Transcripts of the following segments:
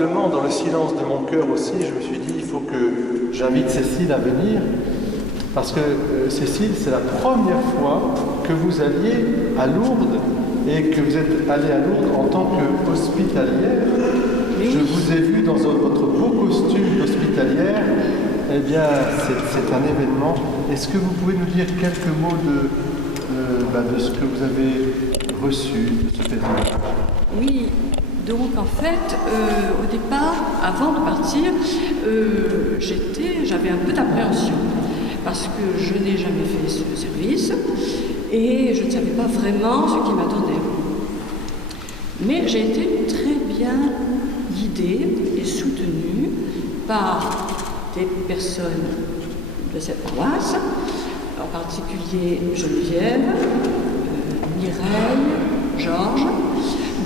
humblement, dans le silence de mon cœur aussi, je me suis dit, il faut que j'invite Cécile à venir, parce que Cécile, c'est la première fois que vous alliez à Lourdes et que vous êtes allée à Lourdes en tant qu'hospitalière. Je vous ai vu dans votre beau costume d'hospitalière. Eh bien, c'est un événement. Est-ce que vous pouvez nous dire quelques mots de ce que vous avez reçu de ce pèlerinage? Oui, donc en fait, au départ, avant de partir, j'avais un peu d'appréhension parce que je n'ai jamais fait ce service et je ne savais pas vraiment ce qui m'attendait. Mais j'ai été très bien guidée et soutenue par des personnes de cette paroisse, en particulier Geneviève, Mireille, Georges.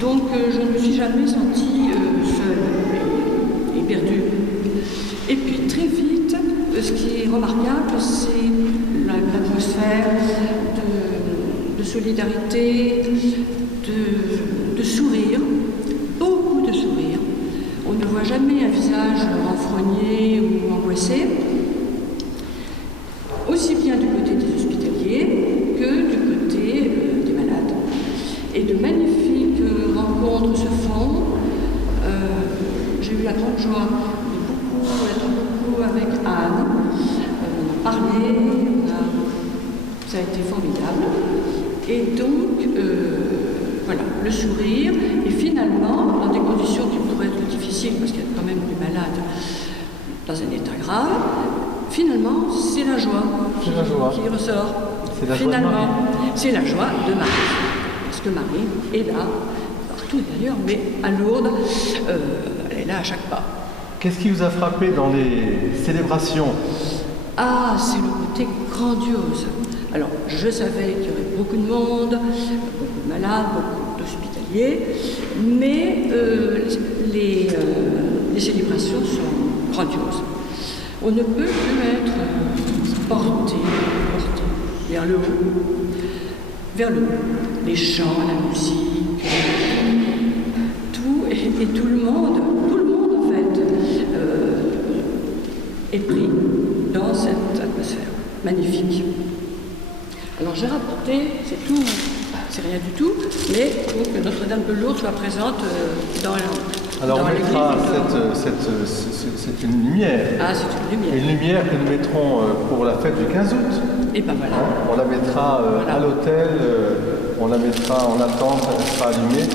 Donc je ne me suis jamais sentie seule et perdue. Et puis très vite, ce qui est remarquable, c'est l'atmosphère de solidarité, de sourire, beaucoup de sourire. On ne voit jamais un visage renfrogné ou angoissé, aussi bien du côté des hospitaliers que du côté des malades. Et de magnifiques rencontres se font. J'ai eu la grande joie d'être beaucoup avec Anne. On a parlé, ça a été formidable. Et donc, voilà, le sourire. Et finalement, dans des conditions qui pourraient être difficiles, parce qu'il y a quand même des malades dans un état grave, finalement, c'est la joie qui ressort. C'est la finalement, joie de Marie. C'est la joie de Marie. Parce que Marie est là, partout d'ailleurs, mais à Lourdes, elle est là à chaque pas. Qu'est-ce qui vous a frappé dans les célébrations? Ah, c'est le côté grandiose. Alors, je savais qu'il y aurait beaucoup de monde, beaucoup de malades, beaucoup d'hospitaliers, mais les célébrations sont grandioses. On ne peut plus être porté vers le haut, les chants, la musique, tout, et tout le monde en fait, est pris dans cette atmosphère magnifique. Alors j'ai rapporté, c'est tout, c'est rien du tout, mais il faut que Notre-Dame de Lourdes soit présente dans Alors on l'église. mettra c'est une lumière. Ah, c'est une lumière. Une lumière que nous mettrons pour la fête du 15 août. Et ben voilà. On la mettra Voilà. à l'hôtel, on la mettra en attente, elle sera allumée.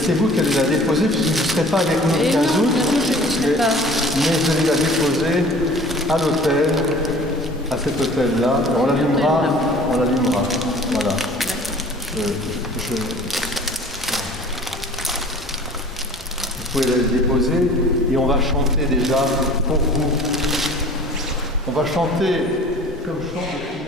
C'est vous qui allez la déposer, puisque vous ne serez pas avec nous le Et 15 non, août. je ne serai pas. Mais vous allez la déposer à l'hôtel, à cet hôtel-là. On l'allumera. Voilà. Vous pouvez la déposer et on va chanter déjà pour vous. On va chanter comme chante.